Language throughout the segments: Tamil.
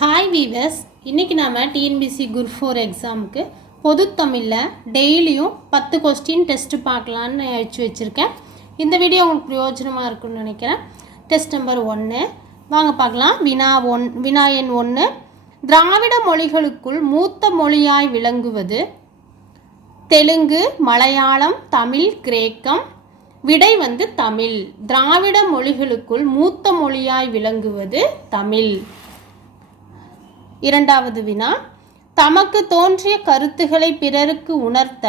ஹாய் வீவர்ஸ், இன்றைக்கி நாம் டிஎன்பிசி குரூப் 4 எக்ஸாமுக்கு பொது தமிழில் டெய்லியும் 10 கொஸ்டின் டெஸ்ட்டு பார்க்கலான்னு அழைச்சி வச்சுருக்கேன். இந்த வீடியோ உங்களுக்கு பிரயோஜனமாக இருக்குன்னு நினைக்கிறேன். டெஸ்ட் நம்பர் 1 வாங்க பார்க்கலாம். வினா எண் 1, திராவிட மொழிகளுக்குள் மூத்த மொழியாய் விளங்குவது தெலுங்கு, மலையாளம், தமிழ், கிரேக்கம். விடை தமிழ். திராவிட மொழிகளுக்குள் மூத்த மொழியாய் விளங்குவது தமிழ். இரண்டாவது வினா, தமக்கு தோன்றிய கருத்துக்களை பிறருக்கு உணர்த்த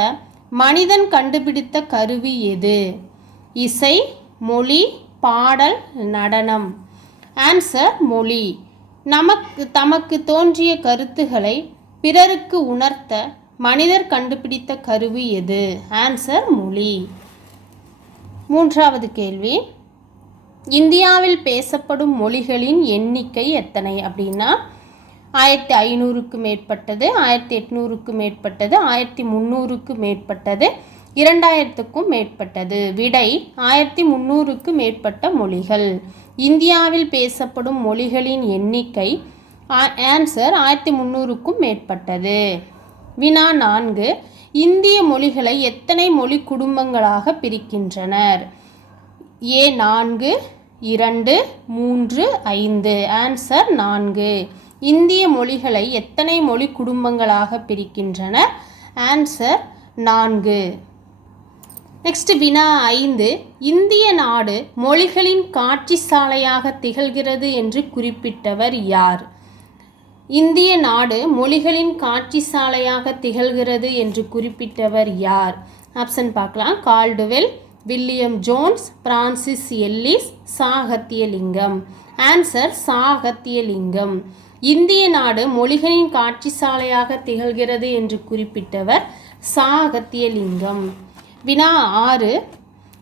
மனிதன் கண்டுபிடித்த கருவி எது? இசை, மொழி, பாடல், நடனம். ஆன்சர் மொழி. தமக்கு தோன்றிய கருத்துக்களை பிறருக்கு உணர்த்த மனிதர் கண்டுபிடித்த கருவி எது? ஆன்சர் மொழி. மூன்றாவது கேள்வி, இந்தியாவில் பேசப்படும் மொழிகளின் எண்ணிக்கை எத்தனை அப்படின்னா 1500க்கு மேற்பட்டது, 1800க்கு மேற்பட்டது, 1300க்கு மேற்பட்டது, 2000க்கும் மேற்பட்டது. விடை 1300க்கு மேற்பட்ட மொழிகள். இந்தியாவில் பேசப்படும் மொழிகளின் எண்ணிக்கை ஆன்சர் 1300க்கும் மேற்பட்டது. வினா 4, இந்திய மொழிகளை எத்தனை மொழி குடும்பங்களாக பிரிக்கின்றனர்? A 4, 2, 3, 5. ஆன்சர் 4. இந்திய மொழிகளை எத்தனை மொழி குடும்பங்களாக பிரிக்கின்றனர்? ஆன்சர் 4. நெக்ஸ்ட் வினா 5, இந்திய நாடு மொழிகளின் காட்சி சாலையாக திகழ்கிறது என்று குறிப்பிட்டவர் யார்? இந்திய நாடு மொழிகளின் காட்சி சாலையாக திகழ்கிறது என்று குறிப்பிட்டவர் யார்? ஆப்ஷன் பார்க்கலாம். Caldwell, William Jones, Francis Ellis, Agathiyalingam. Answer Agathiyalingam. இந்திய நாடு மொழிகளின் காட்சி சாலையாக திகழ்கிறது என்று குறிப்பிட்டவர் சாகத்தியலிங்கம். வினா 6,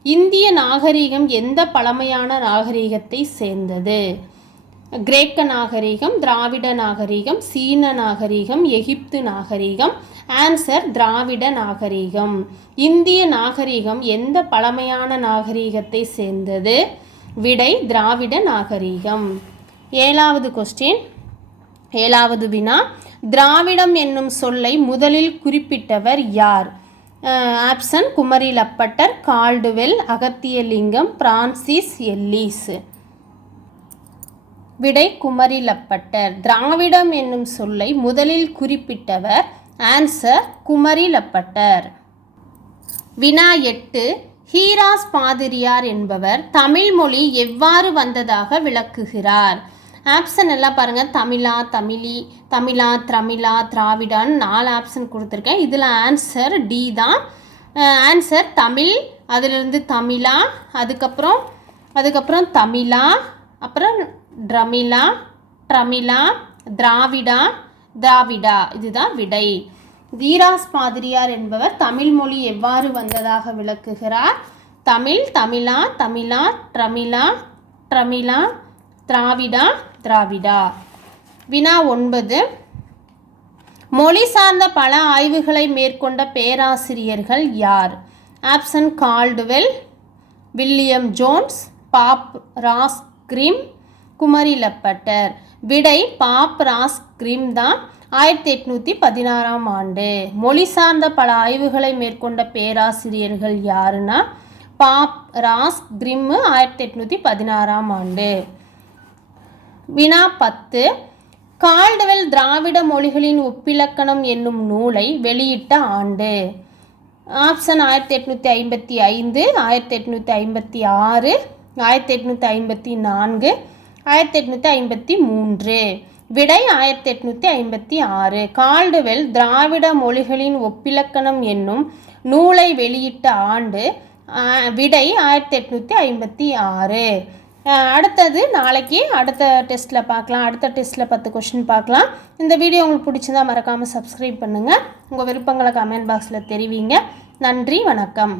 இந்திய நாகரிகம் எந்த பழமையான நாகரிகத்தை சேர்ந்தது? கிரேக்க நாகரிகம், திராவிட நாகரிகம், சீன நாகரிகம், எகிப்து நாகரிகம். ஆன்சர் திராவிட நாகரிகம். இந்திய நாகரிகம் எந்த பழமையான நாகரிகத்தை சேர்ந்தது? விடை திராவிட நாகரிகம். 7வது கொஸ்டின், 7வது வினா, திராவிடம் என்னும் சொல்லை முதலில் குறிப்பிட்டவர் யார்? Option Kumarilabhattar, Caldwell, Agathiyalingam, Francis Ellis. விடை குமரிலப்பட்டர். திராவிடம் என்னும் சொல்லை முதலில் குறிப்பிட்டவர் ஆன்சர் குமரிலப்பட்டர். வினா 8, ஹீராஸ் பாதிரியார் என்பவர் தமிழ் மொழி எவ்வாறு வந்ததாக விளக்குகிறார்? ஆப்ஷன் எல்லாம் பாருங்கள். தமிழா, தமிழி, தமிழா, திரமிழா, திராவிடான்னு 4 ஆப்ஷன் கொடுத்துருக்கேன். இதில் ஆன்சர் டி தான். ஆன்சர் தமிழ், அதிலிருந்து தமிழா, அதுக்கப்புறம் தமிழா, அப்புறம் ட்ரமிழா, ட்ரமிழா, திராவிடா, திராவிடா. இதுதான் விடை. ஹீராஸ் பாதிரியார் என்பவர் தமிழ் மொழி எவ்வாறு வந்ததாக விளக்குகிறார்? தமிழ், தமிழா, தமிழா, ட்ரமிழா, ட்ரமிழா, திராவிடா, திராவிடா. வினா 9, மொழி சார்ந்த பல ஆய்வுகளை மேற்கொண்ட பேராசிரியர்கள் யார்? Option Caldwell, William Jones, Bopp Rask Grimm, Kumarilabhattar. விடை பாப் ராஸ் கிரிம் தான். 1816ஆம் ஆண்டு. மொழி சார்ந்த பல ஆய்வுகளை மேற்கொண்ட பேராசிரியர்கள் யாருன்னா பாப் ராஸ் கிரிம், 1816ஆம் ஆண்டு. வினா 10, கால்டுவெல் திராவிட மொழிகளின் ஒப்பிலக்கணம் என்னும் நூலை வெளியிட்ட ஆண்டு? ஆப்ஷன் 1855, 1856, 1854, 1853. விடை 1856. கால்டுவெல் திராவிட மொழிகளின் ஒப்பிலக்கணம் என்னும் நூலை வெளியிட்ட ஆண்டு? விடை 1856. அடுத்தது நாளைக்கு அடுத்த டெஸ்ட்டில் பார்க்கலாம். அடுத்த டெஸ்ட்டில் 10 கொஸ்டின் பார்க்கலாம். இந்த வீடியோ உங்களுக்கு பிடிச்சிருந்தா மறக்காமல் சப்ஸ்கிரைப் பண்ணுங்கள். உங்கள் விருப்பங்களை கமெண்ட் பாக்ஸில் தெரிவிங்க. நன்றி, வணக்கம்.